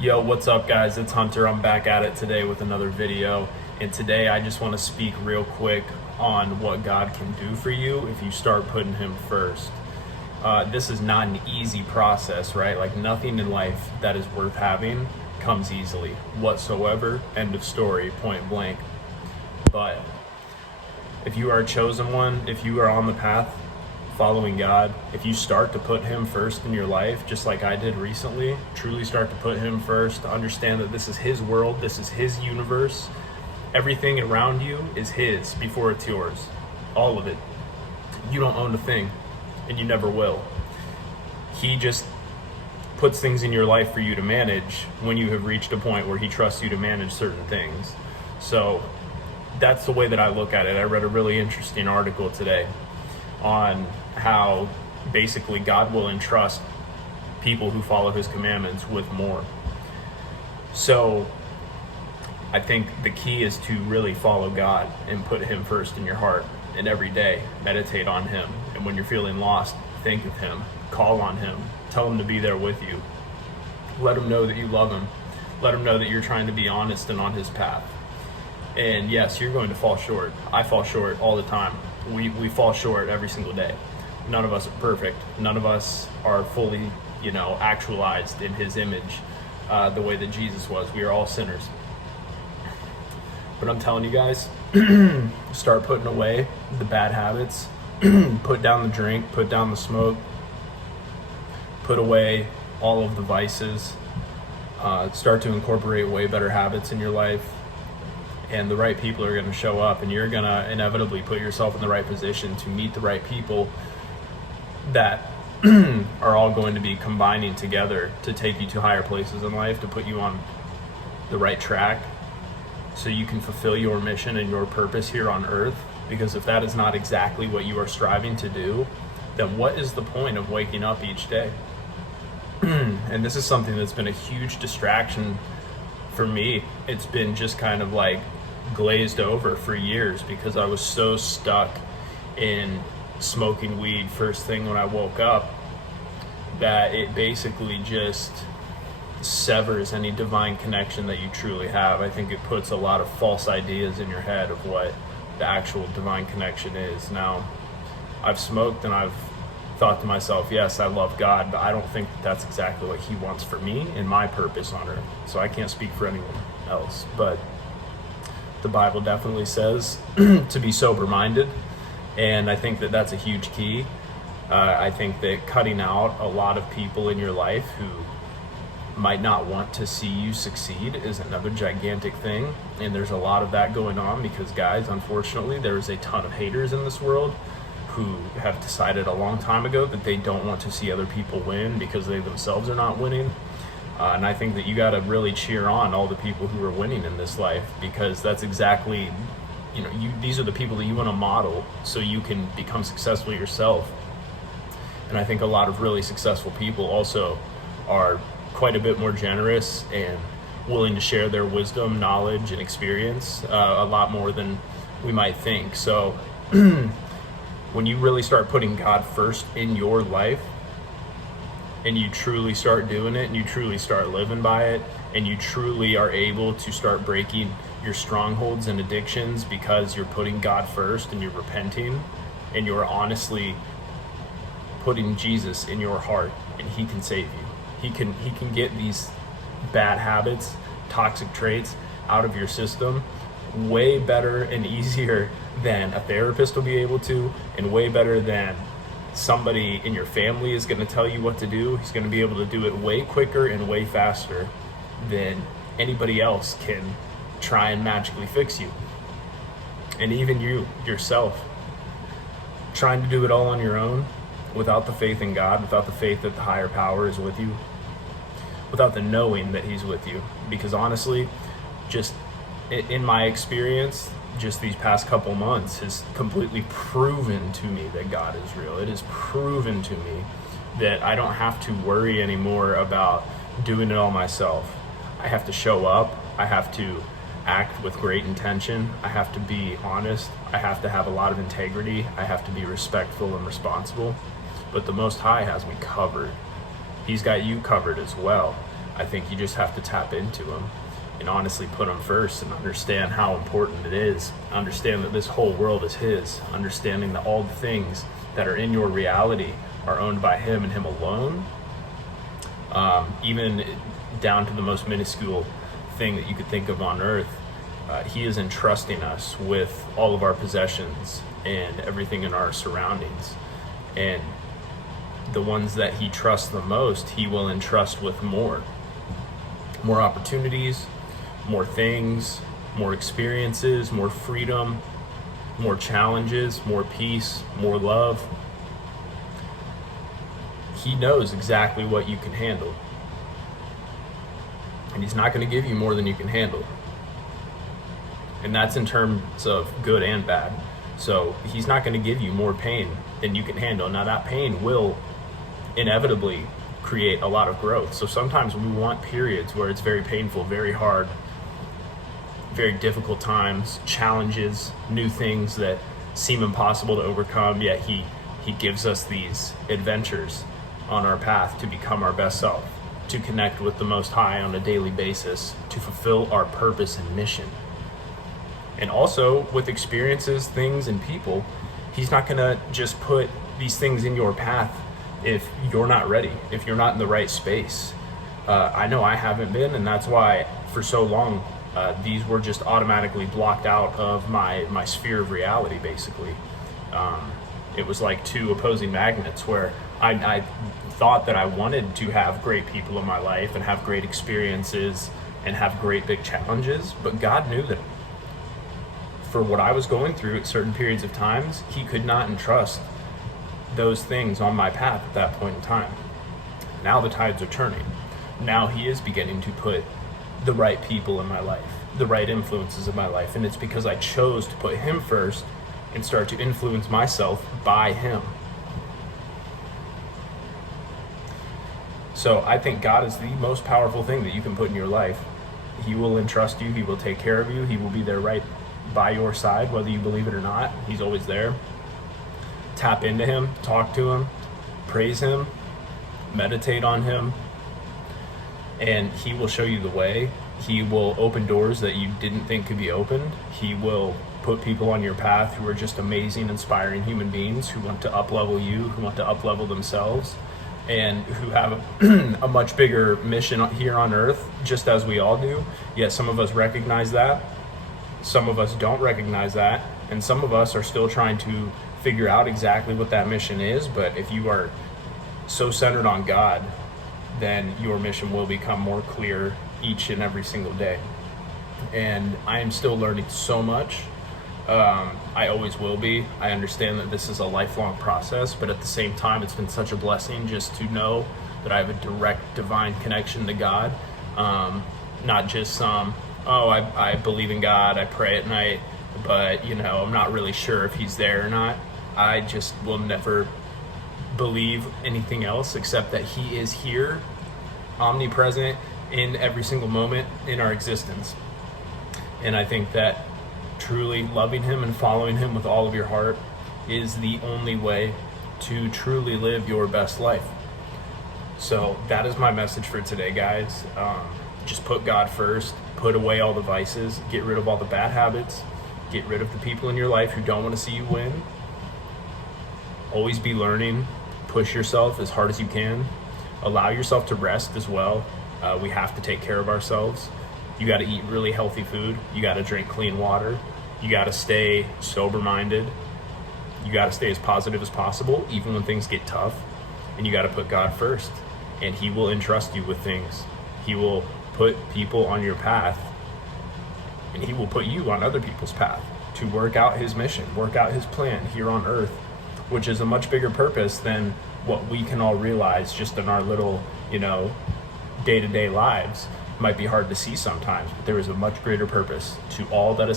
Yo, what's up guys? It's Hunter. I'm back at it today with another video. And today I just want to speak real quick on what God can do for you if you start putting him first. This is not an easy process, right? Like nothing in life that is worth having comes easily whatsoever. End of story, point blank. But if you are a chosen one, if you are on the path following God, if you start to put him first in your life, just like I did recently, truly start to put him first, to understand that this is his world, this is his universe, everything around you is his before it's yours. All of it. You don't own a thing, and you never will. He just puts things in your life for you to manage when you have reached a point where he trusts you to manage certain things. So that's the way that I look at it. I read a really interesting article today on how basically God will entrust people who follow his commandments with more. So I think the key is to really follow God and put him first in your heart, and every day meditate on him. And when you're feeling lost, think of him, call on him, tell him to be there with you. Let him know that you love him. Let him know that you're trying to be honest and on his path. And yes, you're going to fall short. I fall short all the time. We fall short every single day. None of us are perfect. None of us are fully, actualized in his image the way that Jesus was. We are all sinners. But I'm telling you guys, start putting away the bad habits. Put down the drink, put down the smoke, put away all of the vices. Start to incorporate way better habits in your life. And the right people are going to show up, and you're going to inevitably put yourself in the right position to meet the right people that are all going to be combining together to take you to higher places in life, to put you on the right track so you can fulfill your mission and your purpose here on earth. Because if that is not exactly what you are striving to do, then what is the point of waking up each day? And this is something that's been a huge distraction for me. It's been just kind of like glazed over for years because I was so stuck in smoking weed first thing when I woke up that it basically just severs any divine connection that you truly have. I think it puts a lot of false ideas in your head of what the actual divine connection is. Now, I've smoked and I've thought to myself, yes, I love God, but I don't think that's exactly what he wants for me and my purpose on earth. So I can't speak for anyone else, but the Bible definitely says to be sober-minded, and I think that that's a huge key. I think that cutting out a lot of people in your life who might not want to see you succeed is another gigantic thing, and there's a lot of that going on because, guys, unfortunately, there's a ton of haters in this world who have decided a long time ago that they don't want to see other people win because they themselves are not winning. And I think that you got to really cheer on all the people who are winning in this life, because that's exactly, these are the people that you want to model so you can become successful yourself. And I think a lot of really successful people also are quite a bit more generous and willing to share their wisdom, knowledge, and experience a lot more than we might think. So when you really start putting God first in your life, and you truly start doing it, and you truly start living by it, and you truly are able to start breaking your strongholds and addictions because you're putting God first and you're repenting and you're honestly putting Jesus in your heart, and he can save you. He can get these bad habits, toxic traits out of your system way better and easier than a therapist will be able to, and way better than somebody in your family is going to tell you what to do. He's going to be able to do it way quicker and way faster than anybody else can try and magically fix you. And even yourself, trying to do it all on your own without the faith in God, without the faith that the higher power is with you, without the knowing that he's with you. Because honestly, just in my experience, just these past couple months has completely proven to me that God is real. It has proven to me that I don't have to worry anymore about doing it all myself. I have to show up. I have to act with great intention. I have to be honest. I have to have a lot of integrity. I have to be respectful and responsible. But the Most High has me covered. He's got you covered as well. I think you just have to tap into him and honestly put him first and understand how important it is. Understand that this whole world is his. Understanding that all the things that are in your reality are owned by him and him alone. Even down to the most minuscule thing that you could think of on earth, he is entrusting us with all of our possessions and everything in our surroundings. And the ones that he trusts the most, he will entrust with more opportunities, more things, more experiences, more freedom, more challenges, more peace, more love. He knows exactly what you can handle. And he's not going to give you more than you can handle. And that's in terms of good and bad. So he's not going to give you more pain than you can handle. Now that pain will inevitably create a lot of growth. So sometimes we want periods where it's very painful, very hard, very difficult times, challenges, new things that seem impossible to overcome, yet he gives us these adventures on our path to become our best self, to connect with the Most High on a daily basis, to fulfill our purpose and mission. And also with experiences, things, and people, he's not gonna just put these things in your path if you're not ready, if you're not in the right space. I know I haven't been, and that's why for so long these were just automatically blocked out of my sphere of reality, basically. It was like two opposing magnets where I thought that I wanted to have great people in my life and have great experiences and have great big challenges, but God knew that for what I was going through at certain periods of times, he could not entrust those things on my path at that point in time. Now the tides are turning. Now he is beginning to put the right people in my life, the right influences in my life, and it's because I chose to put him first and start to influence myself by him. So I think God is the most powerful thing that you can put in your life. He will entrust you, he will take care of you, he will be there right by your side, whether you believe it or not. He's always there. Tap into him, talk to him, praise him, meditate on him, and he will show you the way. He will open doors that you didn't think could be opened. He will put people on your path who are just amazing, inspiring human beings who want to up-level you, who want to up-level themselves, and who have a much bigger mission here on earth, just as we all do. Yet some of us recognize that, some of us don't recognize that, and some of us are still trying to figure out exactly what that mission is. But if you are so centered on God, then your mission will become more clear each and every single day. And I am still learning so much. I always will be. I understand that this is a lifelong process, but at the same time, it's been such a blessing just to know that I have a direct divine connection to God. Not just some, I believe in God, I pray at night, but I'm not really sure if he's there or not. I just will never believe anything else except that he is here, omnipresent in every single moment in our existence. And I think that truly loving him and following him with all of your heart is the only way to truly live your best life. So that is my message for today, guys. Just put God first, put away all the vices, get rid of all the bad habits, get rid of the people in your life who don't want to see you win. Always be learning, push yourself as hard as you can, allow yourself to rest as well. We have to take care of ourselves. You got to eat really healthy food. You got to drink clean water. You got to stay sober-minded. You got to stay as positive as possible, even when things get tough. And you got to put God first. And he will entrust you with things. He will put people on your path. And he will put you on other people's path to work out his mission, work out his plan here on earth, which is a much bigger purpose than what we can all realize just in our little, day-to-day lives. Might be hard to see sometimes, but there is a much greater purpose to all that is happening.